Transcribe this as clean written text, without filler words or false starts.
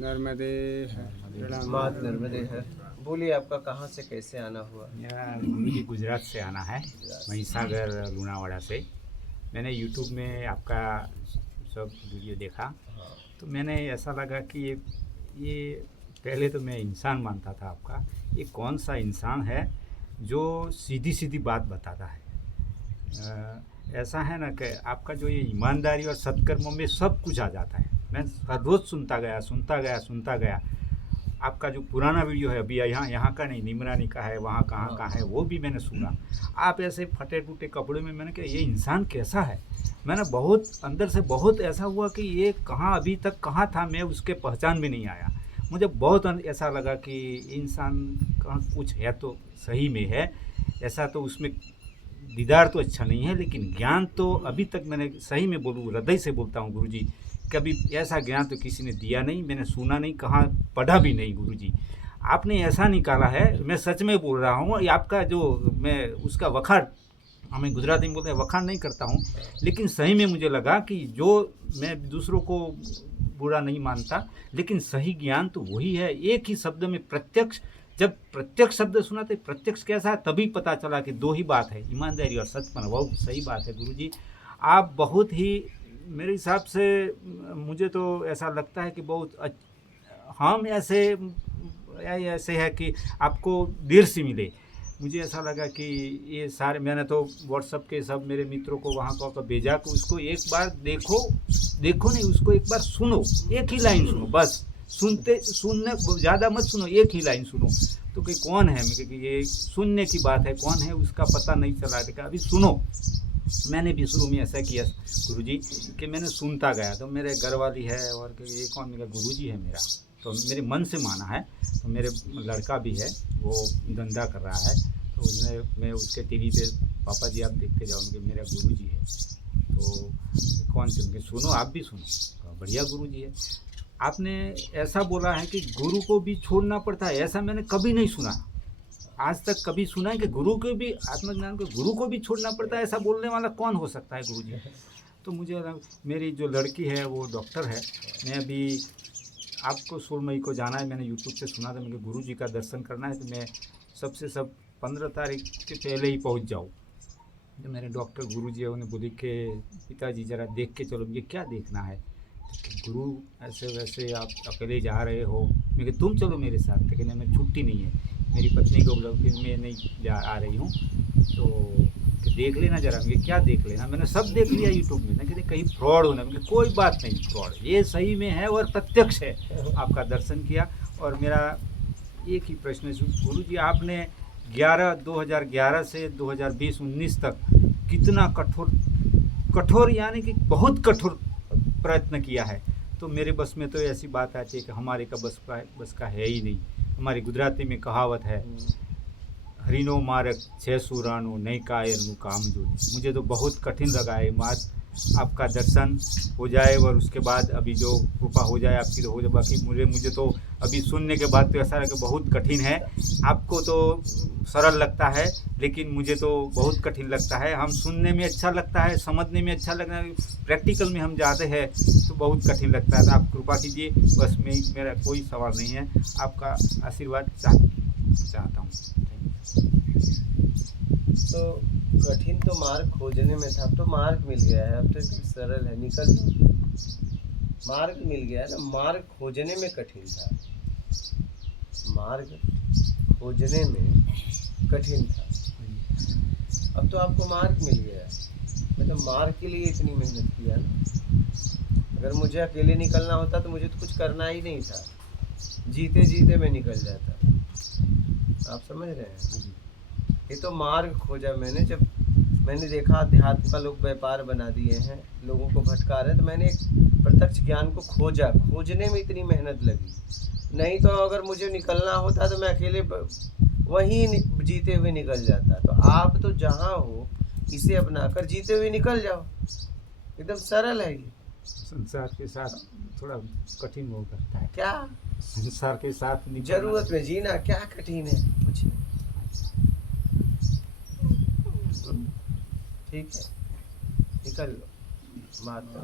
नर्मदे है। मात नर्मदे है। बोलिए, आपका कहाँ से कैसे आना हुआ? मेरा गुरुजी गुजरात से आना है, महिसागर लुणावाड़ा से। मैंने यूट्यूब में आपका सब वीडियो देखा तो मैंने ऐसा लगा कि ये पहले तो मैं इंसान मानता था आपका, ये कौन सा इंसान है जो सीधी सीधी बात बताता है। ऐसा है ना कि आपका जो ये ईमानदारी और सत्कर्मों में सब कुछ आ जाता है। मैं हर रोज़ सुनता गया। आपका जो पुराना वीडियो है अभी यहाँ का नहीं, निमरानी का है, वहाँ कहाँ है, वो भी मैंने सुना। आप ऐसे फटे टूटे कपड़े में, मैंने कहा ये इंसान कैसा है। मैंने बहुत अंदर से बहुत ऐसा हुआ कि ये कहाँ अभी तक कहाँ था, मैं उसके पहचान भी नहीं आया। मुझे बहुत ऐसा लगा कि इंसान कहाँ कुछ है तो सही में है। ऐसा तो उसमें दीदार तो अच्छा नहीं है, लेकिन ज्ञान तो अभी तक मैंने सही में बोलूँ, हृदय से बोलता हूँ गुरुजी, कभी ऐसा ज्ञान तो किसी ने दिया नहीं, मैंने सुना नहीं, कहाँ पढ़ा भी नहीं। गुरुजी आपने ऐसा निकाला है, मैं सच में बोल रहा हूँ। आपका जो मैं उसका वखार, हमें गुजराती में बोलते हैं, वखार नहीं करता हूँ, लेकिन सही में मुझे लगा कि जो मैं दूसरों को बुरा नहीं मानता, लेकिन सही ज्ञान तो वही है। एक ही शब्द में प्रत्यक्ष, जब प्रत्यक्ष शब्द सुना तो प्रत्यक्ष कैसा है तभी पता चला कि दो ही बात है, ईमानदारी और सचपन। बहुत सही बात है गुरुजी। आप बहुत ही, मेरे हिसाब से मुझे तो ऐसा लगता है कि बहुत हम ऐसे है कि आपको देर से मिले। मुझे ऐसा लगा कि ये सारे, मैंने तो व्हाट्सअप के सब मेरे मित्रों को वहाँ को भेजा कि उसको एक बार देखो नहीं, उसको एक बार सुनो, एक ही लाइन सुनो बस। सुनने ज़्यादा मत सुनो, एक ही लाइन सुनो। तो कि कौन है, मैं कि ये सुनने की बात है, कौन है उसका पता नहीं चला। देखा अभी सुनो। मैंने भी शुरू में ऐसा किया गुरुजी कि मैंने सुनता गया। तो मेरे घर वाली है और ये कौन, मेरा गुरुजी है मेरा, तो मेरे मन से माना है। तो मेरे लड़का भी है, वो धंधा कर रहा है, तो उसने, मैं उसके टीवी पे, पापा जी आप देखते जाओ, उनके मेरा गुरुजी है। तो कौन से, उनके सुनो, आप भी सुनो, तो बढ़िया गुरुजी है। आपने ऐसा बोला है कि गुरु को भी छोड़ना पड़ता है, ऐसा मैंने कभी नहीं सुना आज तक। कभी सुना है कि गुरु को भी, आत्मज्ञान को गुरु को भी छोड़ना पड़ता है? ऐसा बोलने वाला कौन हो सकता है गुरुजी? तो मुझे, मेरी जो लड़की है वो डॉक्टर है। मैं अभी आपको 16 मई को जाना है, मैंने यूट्यूब से सुना था, मुझे गुरुजी का दर्शन करना है। तो मैं सब 15 तारीख के पहले ही पहुंच जाऊँ। जो मेरे डॉक्टर गुरुजी है उन्हें बोली कि पिताजी ज़रा देख के चलो। मुझे क्या देखना है? तो गुरु ऐसे वैसे आप अकेले जा रहे हो, मैं कि तुम चलो मेरे साथ। तो कहने में छुट्टी नहीं है, मेरी पत्नी को बोला कि मैं नहीं आ रही हूँ, तो कि देख लेना ज़रा। मुझे क्या देख लेना, मैंने सब देख लिया यूट्यूब में। ना कहते कहीं फ्रॉड होना, मुझे कोई बात नहीं, फ्रॉड ये सही में है और प्रत्यक्ष है। आपका दर्शन किया। और मेरा एक ही प्रश्न है गुरुजी, आपने 2011 से 2020-19 तक कितना कठोर यानी कि बहुत कठोर प्रयत्न किया है। तो मेरे बस में तो ऐसी बात आती है कि हमारे का बस का है ही नहीं। हमारी गुजराती में कहावत है, हरिनो मार्ग 6 सूरानो नहीं कायरनु काम जो। मुझे तो बहुत कठिन लगा है मार्ग। आपका दर्शन हो जाए और उसके बाद अभी जो कृपा हो जाए आपकी तो हो जाए। बाकी मुझे तो अभी सुनने के बाद तो ऐसा लगा बहुत कठिन है। आपको तो सरल लगता है, लेकिन मुझे तो बहुत कठिन लगता है। हम सुनने में अच्छा लगता है, समझने में अच्छा लगता है, प्रैक्टिकल में हम जाते हैं तो बहुत कठिन लगता है। तो आप कृपा कीजिए, बस मेरा कोई सवाल नहीं है, आपका आशीर्वाद चाहता हूँ। तो कठिन तो मार्ग खोजने में था, अब तो मार्ग मिल गया है, अब तो सरल है, निकल मार्ग मिल गया है ना। मार्ग खोजने में कठिन था, मार्ग खोजने में कठिन था, अब तो आपको मार्ग मिल गया है। मैं तो मार्ग के लिए इतनी मेहनत किया ना। अगर मुझे अकेले निकलना होता तो मुझे तो कुछ करना ही नहीं था, जीते जीते मैं निकल जाता। आप समझ रहे हैं? ये तो मार्ग खोजा मैंने। जब मैंने देखा अध्यात्म का लोग व्यापार बना दिए हैं, लोगों को भटका रहे हैं, तो मैंने एक प्रत्यक्ष ज्ञान को खोजा। खोजने में इतनी मेहनत लगी, नहीं तो अगर मुझे निकलना होता तो मैं अकेले वहीं जीते हुए निकल जाता। तो आप तो जहाँ हो इसे अपनाकर जीते हुए निकल जाओ, एकदम सरल है ये। संसार के साथ थोड़ा कठिन हो सकता है। क्या संसार के साथ जरूरत में जीना क्या कठिन है? कुछ नहीं। ठीक है, निकल लो, बात कर।